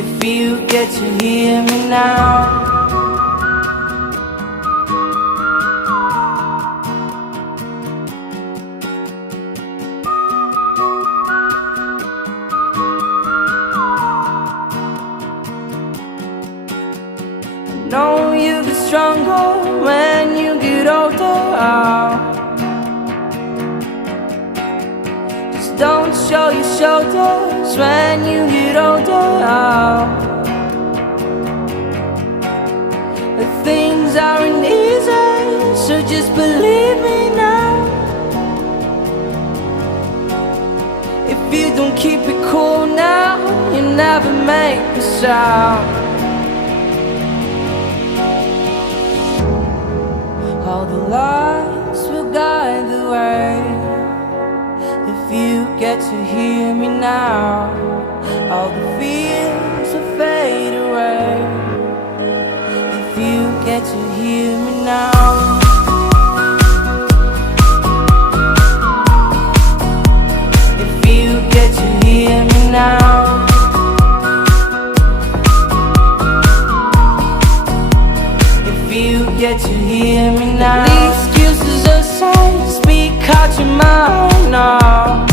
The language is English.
If you get to hear me now. Know you get stronger when you get older. Just don't show your shoulders when you get older. Things aren't easy, so just believe me now. If you don't keep it cool now, you never make a sound. All the lights will guide the way. If you get to hear me now, all the fears will fade away. If you get to hear me now. If you get to hear me now. You get to hear me now. The excuses aside, speak out your mind now.